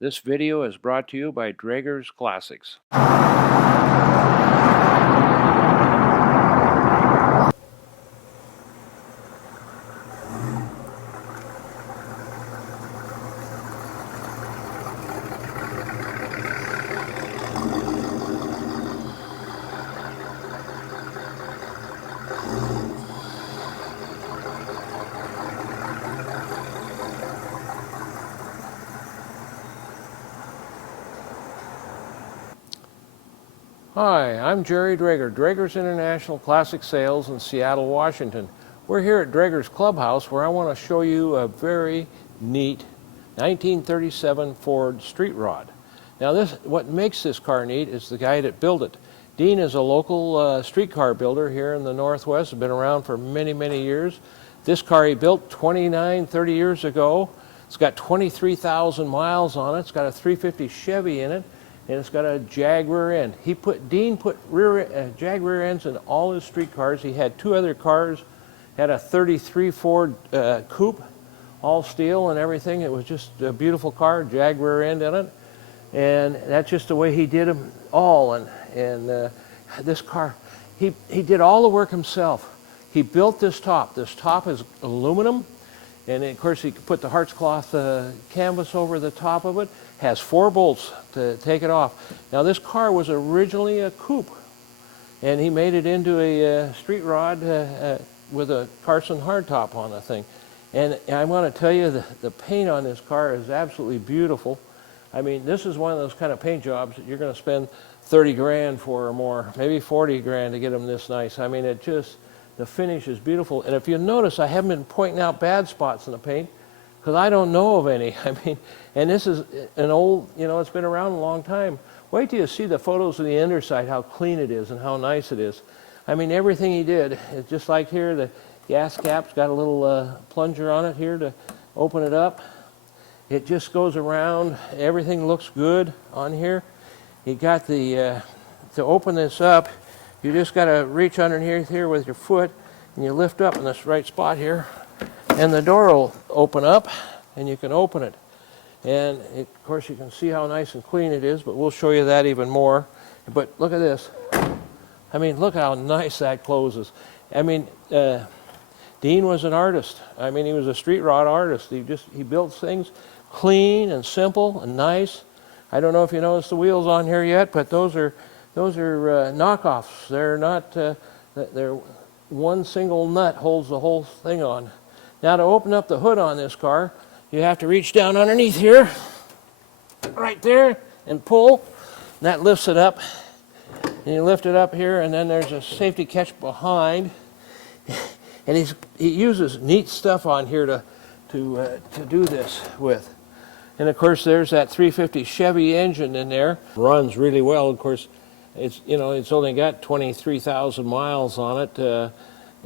This video is brought to you by Drager's Classics. Hi, I'm Jerry Drager, Drager's International Classic Sales in Seattle, Washington. We're here at Drager's Clubhouse where I want to show you a very neat 1937 Ford Street Rod. Now what makes this car neat is the guy that built it. Dean is a local streetcar builder here in the Northwest, has been around for many, many years. This car he built 30 years ago. It's got 23,000 miles on it. It's got a 350 Chevy in it. And it's got a Jaguar end. Dean put Jaguar ends in all his street cars. He had two other cars, had a 33 Ford coupe, all steel and everything. It was just a beautiful car, Jaguar end in it. And that's just the way he did them all. And this car, he did all the work himself. He built this top. This top is aluminum. And of course he put the Hearts cloth canvas over the top of it. Has 4 bolts to take it off. Now this car was originally a coupe, and he made it into a street rod with a Carson hardtop on the thing. And I want to tell you, the paint on this car is absolutely beautiful. I mean, this is one of those kind of paint jobs that you're going to spend 30 grand for or more, maybe 40 grand to get them this nice. I mean, the finish is beautiful. And if you notice, I haven't been pointing out bad spots in the paint, because I don't know of any. I mean, and this is an old, it's been around a long time. Wait till you see the photos of the underside, how clean it is and how nice it is. I mean, everything he did, it's just like here, the gas cap's got a little plunger on it here to open it up. It just goes around. Everything looks good on here. You got to open this up, you just got to reach underneath here with your foot, and you lift up in this right spot here. And the door will open up, and you can open it. And of course, you can see how nice and clean it is, but we'll show you that even more. But look at this. I mean, look how nice that closes. I mean, Dean was an artist. I mean, he was a street rod artist. He built things clean and simple and nice. I don't know if you noticed the wheels on here yet, but those are knockoffs. They're not. They're one single nut holds the whole thing on. Now to open up the hood on this car, you have to reach down underneath here, right there, and pull. And that lifts it up. And you lift it up here, and then there's a safety catch behind. And he uses neat stuff on here to do this with. And of course, there's that 350 Chevy engine in there. Runs really well. Of course, it's only got 23,000 miles on it,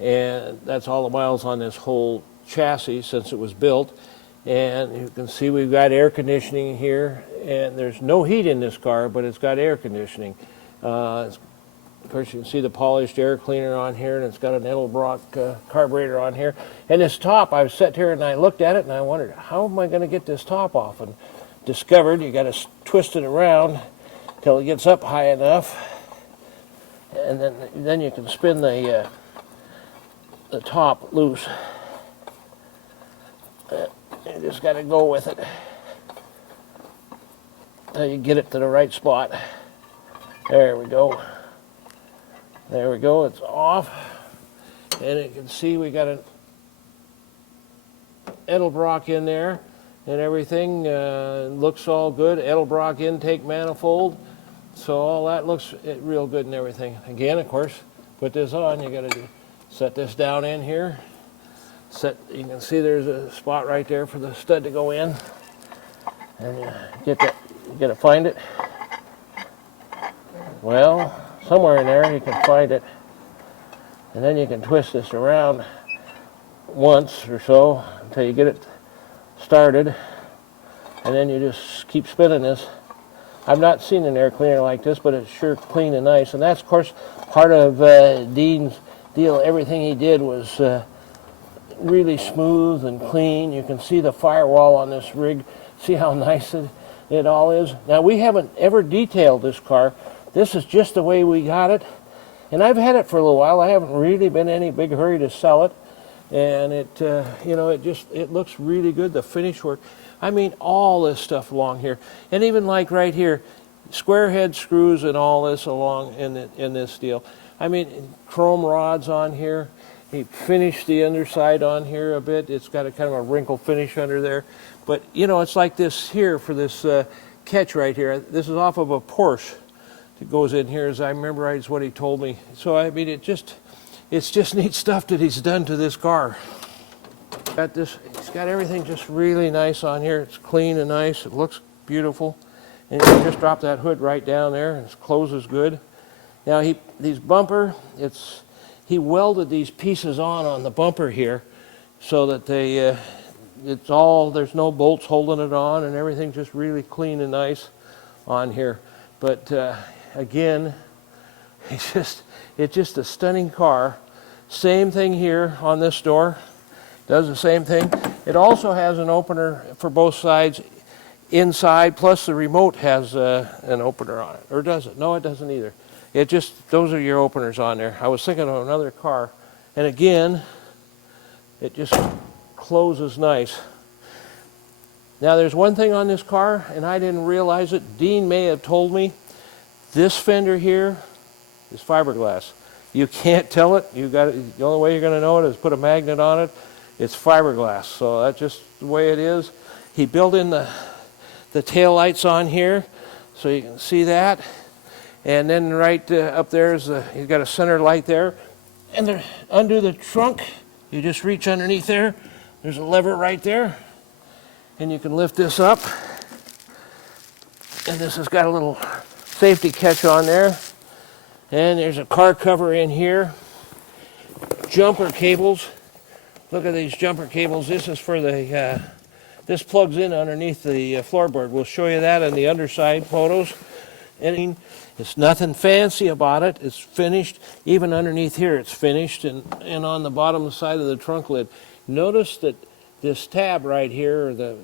and that's all the miles on this whole chassis since it was built. And you can see we've got air conditioning here, and there's no heat in this car, but it's got air conditioning. Of course, you can see the polished air cleaner on here, and it's got an Edelbrock carburetor on here. And this top, I sat here and I looked at it and I wondered, how am I going to get this top off? And discovered you got to twist it around till it gets up high enough, and then you can spin the top loose. You just got to go with it. Now you get it to the right spot. There we go. There we go. It's off. And you can see we got an Edelbrock in there and everything. Looks all good. Edelbrock intake manifold. So all that looks real good and everything. Again, of course, put this on. You got to set this down in here. You can see there's a spot right there for the stud to go in, and you got to find it. Well, somewhere in there you can find it, and then you can twist this around once or so until you get it started, and then you just keep spinning this. I've not seen an air cleaner like this, but it's sure clean and nice. And that's, of course, part of Dean's deal. Everything he did was really smooth and clean. You can see the firewall on this rig. See how nice it is. it all is. Now, we haven't ever detailed this car. This is just the way we got it. And I've had it for a little while. I haven't really been in any big hurry to sell it. And it, you know, it looks really good. The finish work. I mean, all this stuff along here. And even like right here, square head screws and all this along in this deal. I mean, chrome rods on here. He finished the underside on here a bit. It's got a kind of a wrinkle finish under there. But, you know, it's like this here for this catch right here. This is off of a Porsche that goes in here, as I remember right, is what he told me. So, I mean, it's just neat stuff that he's done to this car. He's got everything just really nice on here. It's clean and nice. It looks beautiful. And you can just drop that hood right down there, and it closes good. Now, these bumper, he welded these pieces on the bumper here so that there's no bolts holding it on, and everything's just really clean and nice on here. But again, it's just a stunning car. Same thing here on this door. Does the same thing. It also has an opener for both sides inside, plus the remote has an opener on it. Or does it? No, it doesn't either. Those are your openers on there. I was thinking of another car. And again, it just closes nice. Now there's one thing on this car, and I didn't realize it. Dean may have told me. This fender here is fiberglass. You can't tell it. The only way you're going to know it is put a magnet on it. It's fiberglass. So that's just the way it is. He built in the tail lights on here, so you can see that. And then right up there is you've got a center light there. And under the trunk, you just reach underneath there. There's a lever right there. And you can lift this up. And this has got a little safety catch on there. And there's a car cover in here. Jumper cables. Look at these jumper cables. This is for this plugs in underneath the floorboard. We'll show you that in the underside photos. And it's nothing fancy about it. It's finished. Even underneath here it's finished, and on the bottom side of the trunk lid. Notice that this tab right here,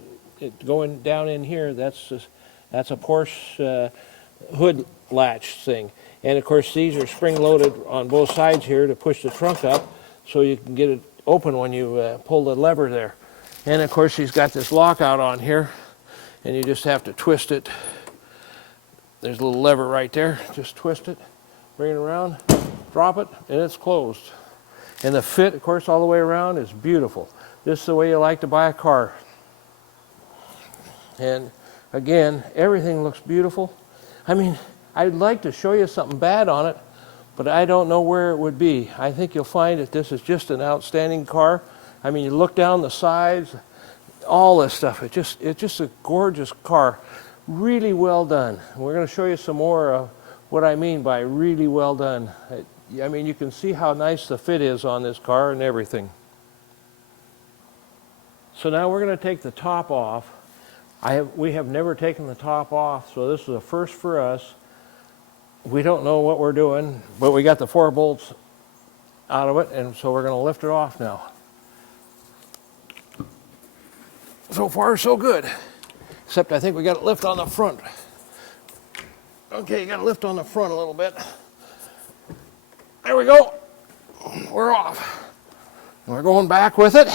going down in here, that's a Porsche hood latch thing. And of course these are spring loaded on both sides here to push the trunk up so you can get it open when you pull the lever there. And of course he's got this lockout on here, and you just have to twist it. There's a little lever right there. Just twist it, bring it around, drop it, and it's closed. And the fit, of course, all the way around is beautiful. This is the way you like to buy a car. And again, everything looks beautiful. I mean, I'd like to show you something bad on it, but I don't know where it would be. I think you'll find that this is just an outstanding car. I mean, you look down the sides, all this stuff. It's just a gorgeous car. Really well done. We're going to show you some more of what I mean by really well done. I mean, you can see how nice the fit is on this car and everything. So now we're going to take the top off. We have never taken the top off, so this is a first for us. We don't know what we're doing, but we got the 4 bolts out of it, and so we're going to lift it off now. So far, so good. Except I think we got it lift on the front. Okay, you got to lift on the front a little bit. There we go. We're off. We're going back with it.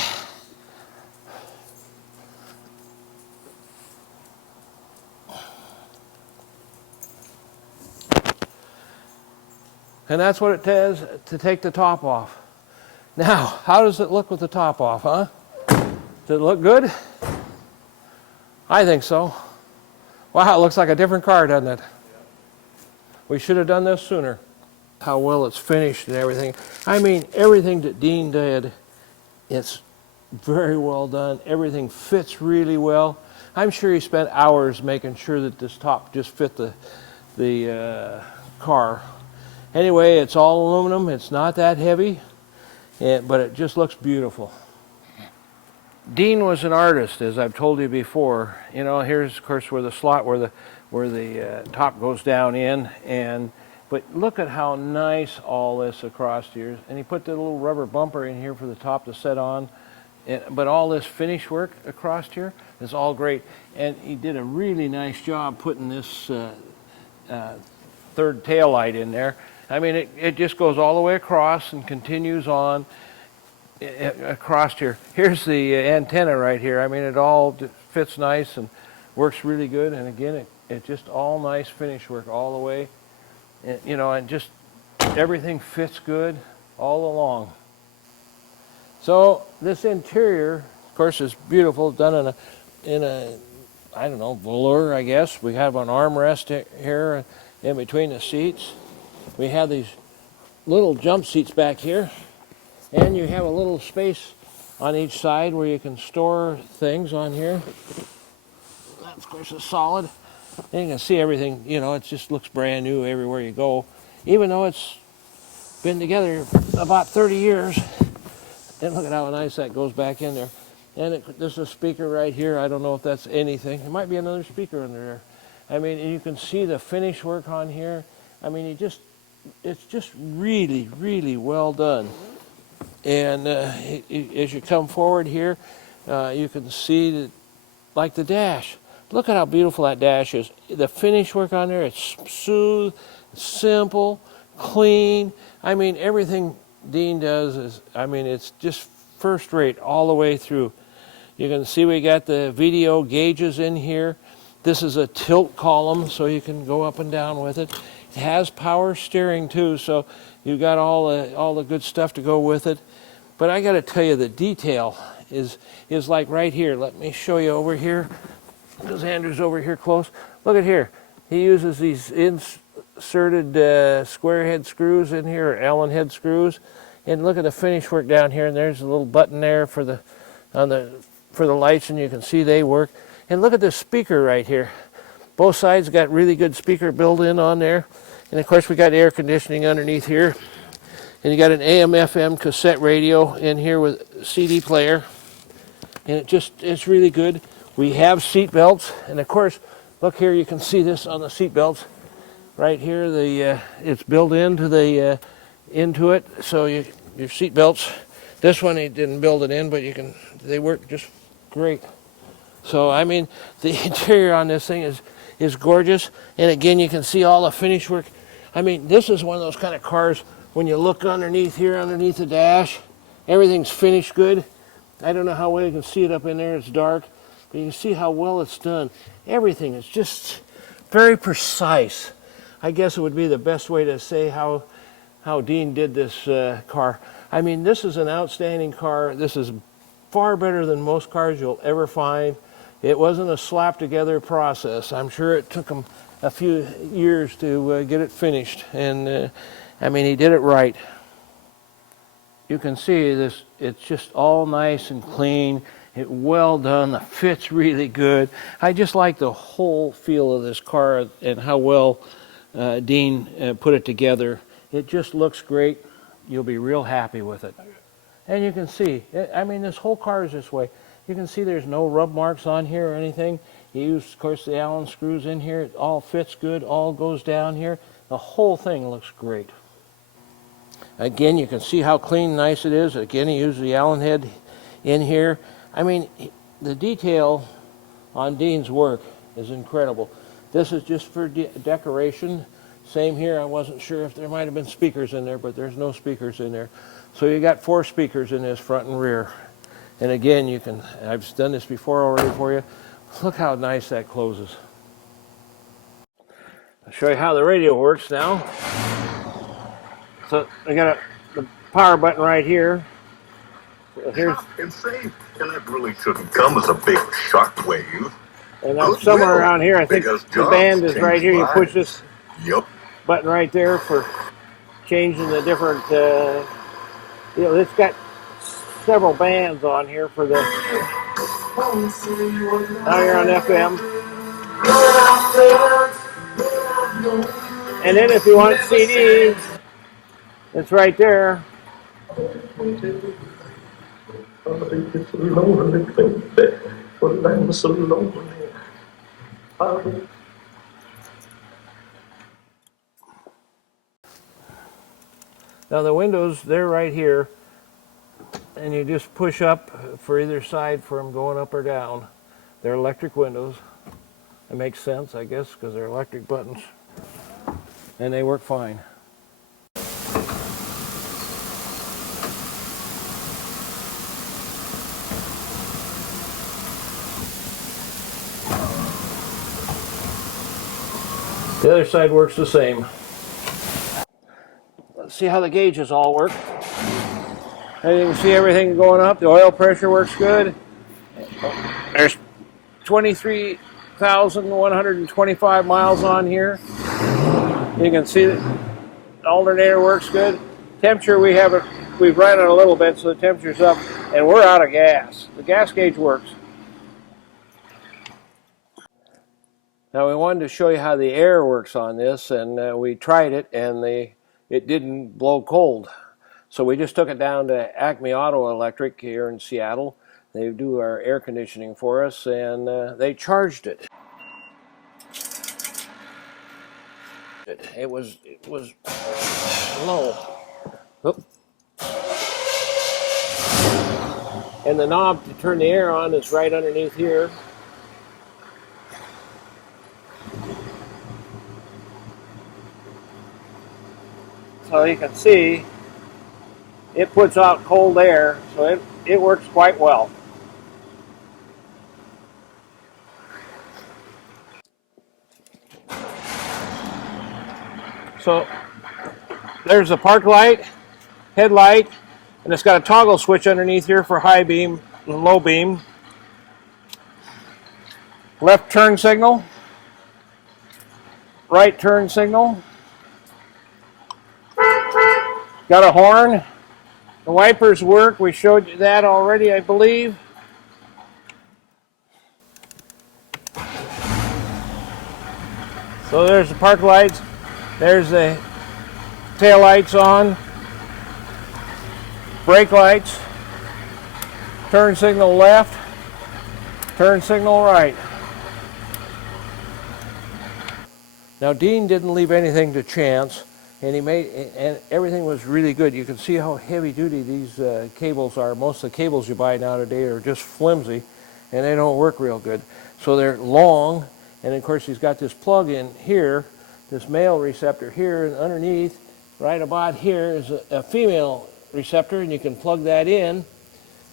And that's what it says to take the top off. Now, how does it look with the top off, huh? Does it look good? I think so. Wow, it looks like a different car, doesn't it? We should have done this sooner. How well it's finished and everything. I mean, everything that Dean did, it's very well done. Everything fits really well. I'm sure he spent hours making sure that this top just fit the car. Anyway, it's all aluminum. It's not that heavy, but it just looks beautiful. Dean was an artist, as I've told you before. You know, here's of course where the slot where the top goes down in, but look at how nice all this across here. And he put the little rubber bumper in here for the top to set on, but all this finish work across here. is all great. And he did a really nice job putting this third tail light in there. I mean, it just goes all the way across and continues on across here. Here's the antenna right here. I mean, it all fits nice and works really good. And again, it just all nice finish work all the way. And, you know, and just everything fits good all along. So this interior, of course, is beautiful, done in a I don't know, velour, I guess. We have an armrest here in between the seats. We have these little jump seats back here, and you have a little space on each side where you can store things on here. That, of course, is solid. And you can see everything, you know, it just looks brand new everywhere you go, even though it's been together about 30 years. And look at how nice that goes back in there. And there's a speaker right here. I don't know if that's anything. It might be another speaker under there. I mean, you can see the finish work on here. I mean, it's just really, really well done. And as you come forward here, you can see that, like the dash. Look at how beautiful that dash is. The finish work on there, it's smooth, simple, clean. I mean, everything Dean does is, I mean, it's just first rate all the way through. You can see we got the video gauges in here. This is a tilt column, so you can go up and down with it. It has power steering too, so you got all the good stuff to go with it. But I got to tell you, the detail is like right here. Let me show you over here, because Andrew's over here close. Look at here. He uses these inserted square head screws in here, or Allen head screws. And look at the finish work down here, and there's a little button there for the lights, and you can see they work. And look at this speaker right here. Both sides got really good speaker built in on there. And of course we got air conditioning underneath here. And you got an AM/FM cassette radio in here with CD player. And it's really good. We have seat belts, and of course, look here, you can see this on the seat belts. Right here, it's built into it, so your seat belts. This one he didn't build it in, but they work just great. So I mean, the interior on this thing is gorgeous, and again, you can see all the finish work. I mean, this is one of those kind of cars when you look underneath here, underneath the dash, everything's finished good. I don't know how well you can see it up in there. It's dark, but you can see how well it's done. Everything is just very precise. I guess it would be the best way to say how Dean did this car. I mean, this is an outstanding car. This is far better than most cars you'll ever find. It wasn't a slap together process. I'm sure it took him a few years to get it finished. And I mean, he did it right. You can see this, it's just all nice and clean. It well done, the fit's really good. I just like the whole feel of this car and how well Dean put it together. It just looks great. You'll be real happy with it. And you can see, I mean, this whole car is this way. You can see there's no rub marks on here or anything. You use, of course, the Allen screws in here. It all fits good, all goes down here. The whole thing looks great. Again, you can see how clean and nice it is. Again, he used the Allen head in here. I mean, the detail on Dean's work is incredible. This is just for decoration. Same here. I wasn't sure if there might have been speakers in there, but there's no speakers in there. So you got 4 speakers in this front and rear. And again, I've done this before already for you. Look how nice that closes. I'll show you how the radio works now. So I got the power button right here. Here's insane, and that really shouldn't come as a big shockwave. And then somewhere around here, I think the band is right here. You push this button right there for changing the different, you know, it's got several bands on here for the, now you're on FM. And then if you want CD, it's right there. Now the windows, they're right here, and you just push up for either side for them going up or down. They're electric windows. It makes sense, I guess, because they're electric buttons. And they work fine. The other side works the same. Let's see how the gauges all work. And you can see everything going up. The oil pressure works good. There's 23,125 miles on here. You can see that the alternator works good. Temperature we've run it a little bit, so the temperature's up, and we're out of gas. The gas gauge works. Now we wanted to show you how the air works on this, and we tried it, and it didn't blow cold. So we just took it down to Acme Auto Electric here in Seattle. They do our air conditioning for us, and they charged it. It was low. Oop. And the knob to turn the air on is right underneath here. So you can see it puts out cold air, so it works quite well. So there's the park light, headlight, and it's got a toggle switch underneath here for high beam and low beam. Left turn signal, right turn signal. Got a horn. The wipers work. We showed you that already, I believe. So there's the park lights. There's the tail lights on. Brake lights. Turn signal left. Turn signal right. Now Dean didn't leave anything to chance, and everything was really good. You can see how heavy duty these cables are. Most of the cables you buy nowadays are just flimsy, and they don't work real good. So they're long, and of course he's got this plug in here, this male receptor here, and underneath, right about here, is a female receptor, and you can plug that in.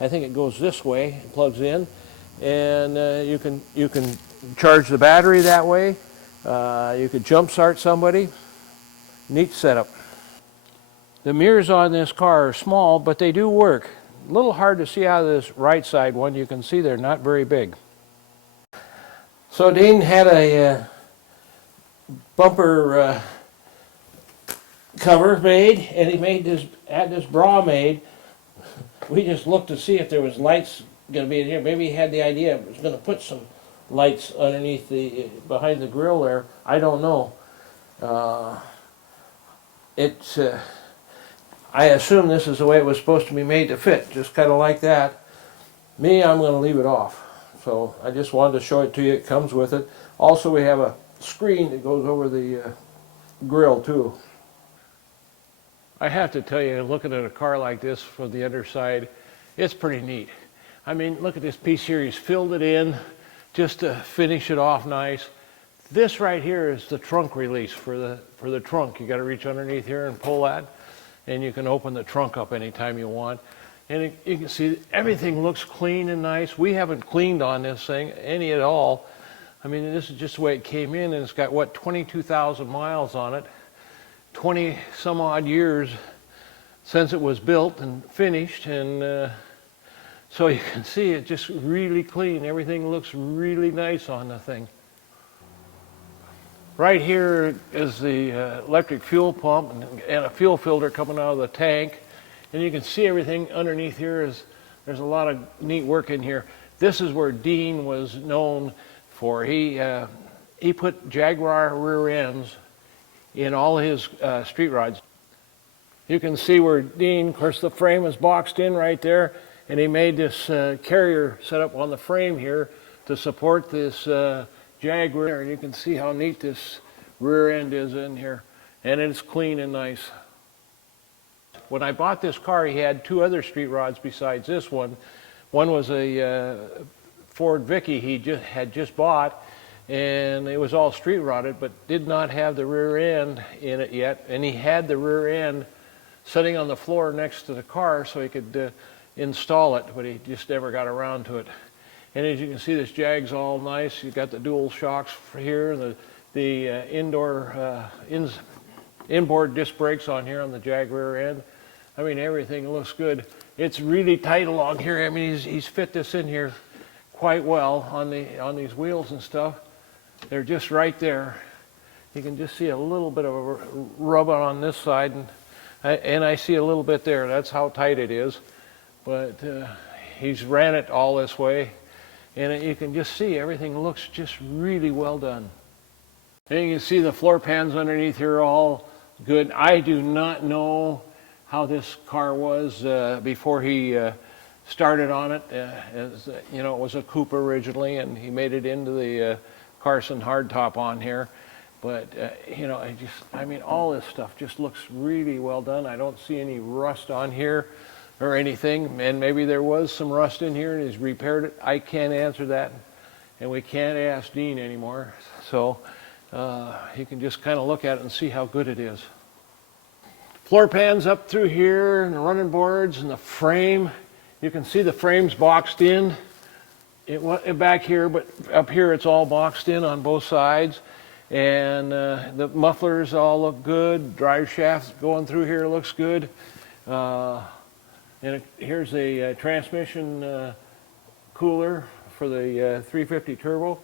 I think it goes this way, it plugs in, and you can charge the battery that way. You could jump start somebody. Neat setup. The mirrors on this car are small, but they do work. A little hard to see out of this right side one. You can see they're not very big. So Dean had a bumper cover made, and he had this bra made. We just looked to see if there was lights going to be in here. Maybe he had the idea it was going to put some lights underneath behind the grill there. I don't know. I assume this is the way it was supposed to be made to fit, just kind of like that. Me, I'm going to leave it off. So I just wanted to show it to you. It comes with it. Also, we have a screen that goes over the grill too. I have to tell you, looking at a car like this from the underside, it's pretty neat. I mean, look at this piece here. He's filled it in just to finish it off nice. This right here is the trunk release for the trunk. You got to reach underneath here and pull that, and you can open the trunk up anytime you want. And you can see everything looks clean and nice. We haven't cleaned on this thing any at all. I mean, this is just the way it came in, and it's got, what, 22,000 miles on it. 20 some odd years since it was built and finished, and so you can see it just really clean. Everything looks really nice on the thing. Right here is the electric fuel pump and a fuel filter coming out of the tank. And you can see everything underneath here. There's a lot of neat work in here. This is where Dean was known for. He put Jaguar rear ends in all his street rods. You can see where Dean, of course the frame is boxed in right there, and he made this carrier set up on the frame here to support this Jaguar, and you can see how neat this rear end is in here, and it's clean and nice. When I bought this car, he had two other street rods besides this one. One was a Ford Vicky he had just bought, and it was all street rotted, but did not have the rear end in it yet. And he had the rear end sitting on the floor next to the car so he could install it, but he just never got around to it. And as you can see, this Jag's all nice. You've got the dual shocks for here, and the inboard disc brakes on here on the Jag rear end. I mean, everything looks good. It's really tight along here. I mean, he's fit this in here quite well on these wheels and stuff. They're just right there. You can just see a little bit of a rub on this side, and I see a little bit there. That's how tight it is. But he's ran it all this way, and you can just see everything looks just really well done. And you can see the floor pans underneath here are all good. I do not know how this car was before he started on it. As you know, it was a coupe originally, and he made it into the Carson hardtop on here. But you know, I mean, all this stuff just looks really well done. I don't see any rust on here or anything, and maybe there was some rust in here and he's repaired it. I can't answer that, and we can't ask Dean anymore. So you can just kind of look at it and see how good it is. Floor pans up through here, and the running boards and the frame. You can see the frame's boxed in. It went back here, but up here it's all boxed in on both sides. And the mufflers all look good. Drive shaft going through here looks good. Here's a transmission cooler for the 350 turbo.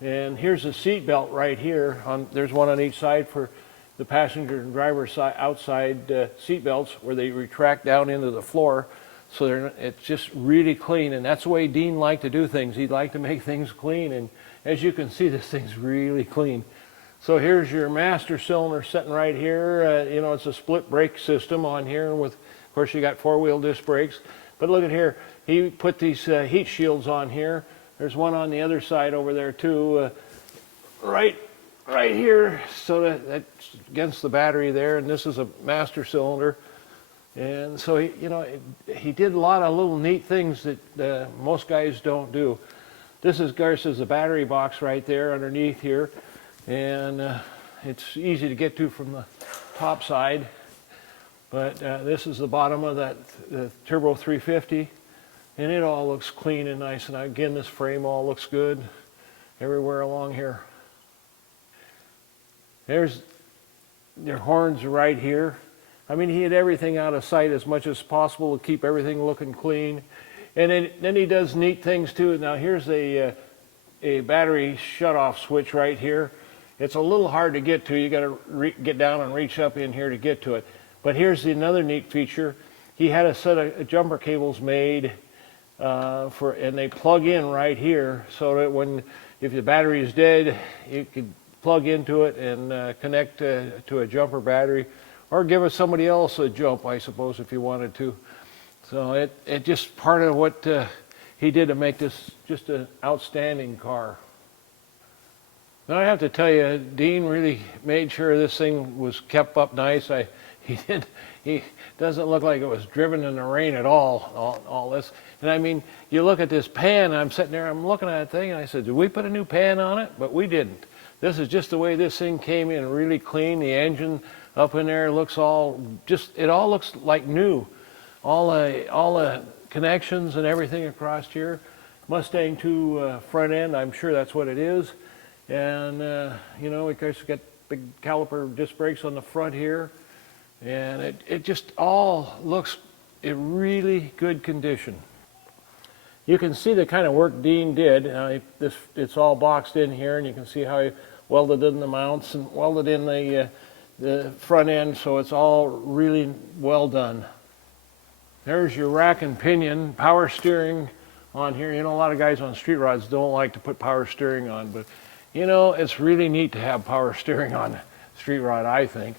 And here's the seat belt right here. There's one on each side for the passenger and driver side, outside seat belts where they retract down into the floor. So it's just really clean. And that's the way Dean liked to do things. He'd like to make things clean. And as you can see, this thing's really clean. So here's your master cylinder sitting right here. You know, it's a split brake system on here with, of course, you got four-wheel disc brakes. But look at here. He put these heat shields on here. There's one on the other side over there too, right here. So that's against the battery there. And this is a master cylinder. And so he did a lot of little neat things that most guys don't do. This is the battery box right there underneath here, and it's easy to get to from the top side. But this is the bottom of the Turbo 350, and it all looks clean and nice. And again, this frame all looks good everywhere along here. There's your horns right here. I mean, he had everything out of sight as much as possible to keep everything looking clean. And then he does neat things too. Now here's a battery shut-off switch right here. It's a little hard to get to. You got to get down and reach up in here to get to it. But here's another neat feature. He had a set of jumper cables made and they plug in right here, so that if the battery is dead, you could plug into it and connect to a jumper battery, or give somebody else a jump, I suppose, if you wanted to. So it just part of what he did to make this just an outstanding car. Now I have to tell you, Dean really made sure this thing was kept up nice. He doesn't look like it was driven in the rain at all this. And I mean, you look at this pan, I'm sitting there, I'm looking at that thing, and I said, did we put a new pan on it? But we didn't. This is just the way this thing came in, really clean. The engine up in there looks it all looks like new. All the connections and everything across here. Mustang 2 front end, I'm sure that's what it is. And of course we got big caliper disc brakes on the front here. And it just all looks in really good condition. You can see the kind of work Dean did. It's all boxed in here, and you can see how he welded in the mounts and welded in the front end, so it's all really well done. There's your rack and pinion, power steering on here. You know, a lot of guys on street rods don't like to put power steering on, but you know, it's really neat to have power steering on a street rod, I think.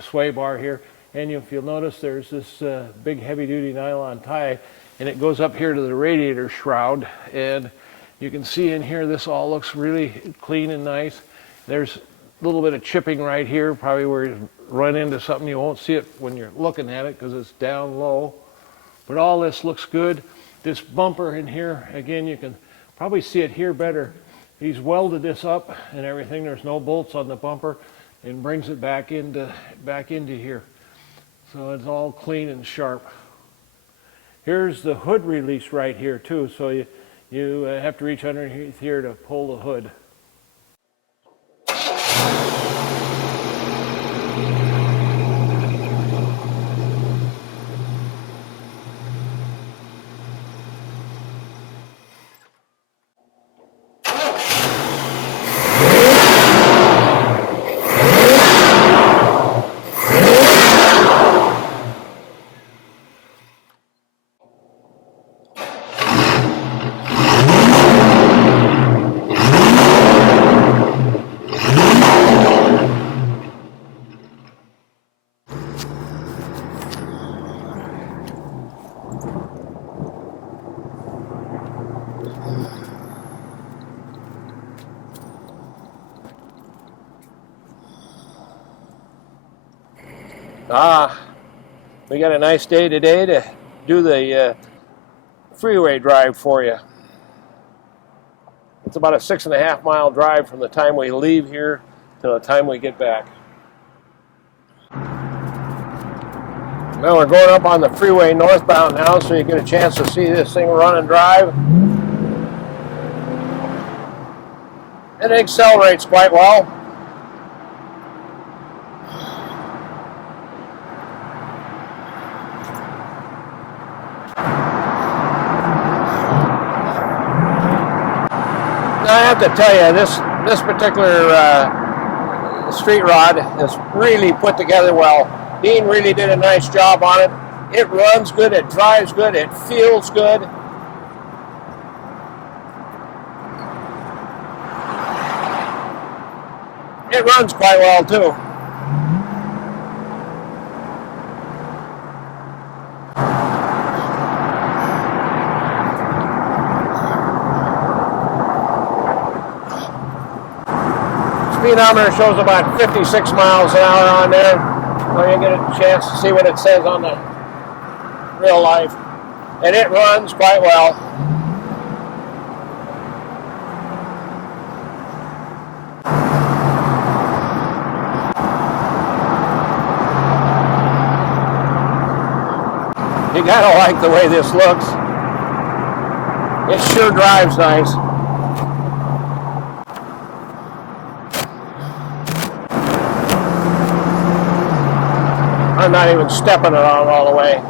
Sway bar here, and if you'll notice, there's this big heavy-duty nylon tie, and it goes up here to the radiator shroud, and you can see in here this all looks really clean and nice. There's a little bit of chipping right here, probably where you run into something. You won't see it when you're looking at it because it's down low, but all this looks good. this bumper in here, again, you can probably see it here better. He's welded this up and everything. There's no bolts on the bumper, and brings it back into here. So it's all clean and sharp. Here's the hood release right here too. So you have to reach underneath here to pull the hood. We got a nice day today to do the freeway drive for you. It's about a 6.5 mile drive from the time we leave here to the time we get back. Well, we're going up on the freeway northbound now, so you get a chance to see this thing run and drive. And it accelerates quite well. I have to tell you, this particular street rod is really put together well. Dean really did a nice job on it. It runs good, it drives good, it feels good. It runs quite well too. Speedometer shows about 56 miles an hour on there. So you get a chance to see what it says on the real life. And it runs quite well. You gotta like the way this looks. It sure drives nice. I'm not even stepping it on all the way.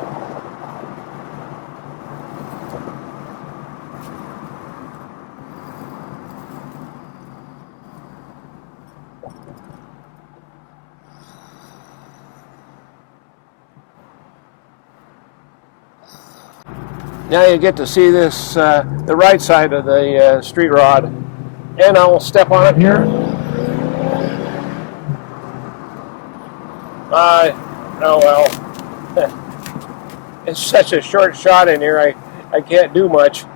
Now you get to see this, the right side of the street rod. And I will step on it here. Oh well, it's such a short shot in here, I can't do much.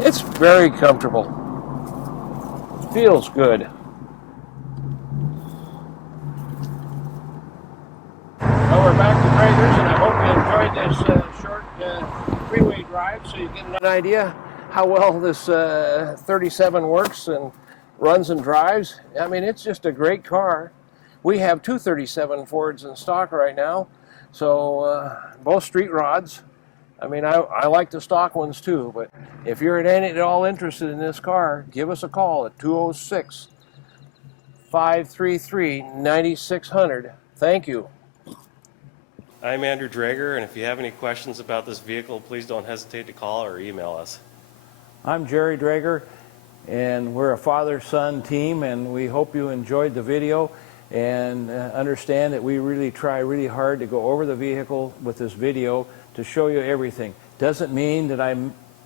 It's very comfortable. It feels good. Well, we're back to Traeger's, and I hope you enjoyed this short freeway drive so you get an idea how well this 37 works and runs and drives. I mean, it's just a great car. We have two 37 Fords in stock right now, so both street rods. I mean, I like the stock ones too, but if you're at all interested in this car, give us a call at 206-533-9600. Thank you. I'm Andrew Drager, and if you have any questions about this vehicle, please don't hesitate to call or email us. I'm Jerry Drager, and we're a father-son team, and we hope you enjoyed the video and understand that we really try really hard to go over the vehicle with this video to show you everything. Doesn't mean that I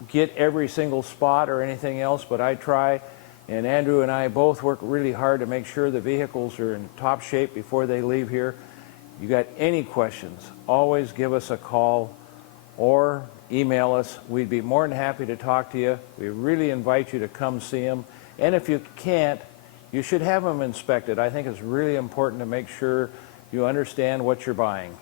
get every single spot or anything else, but I try, and Andrew and I both work really hard to make sure the vehicles are in top shape before they leave here. You got any questions, always give us a call or email us. We'd be more than happy to talk to you. We really invite you to come see them. And if you can't, you should have them inspected. I think it's really important to make sure you understand what you're buying.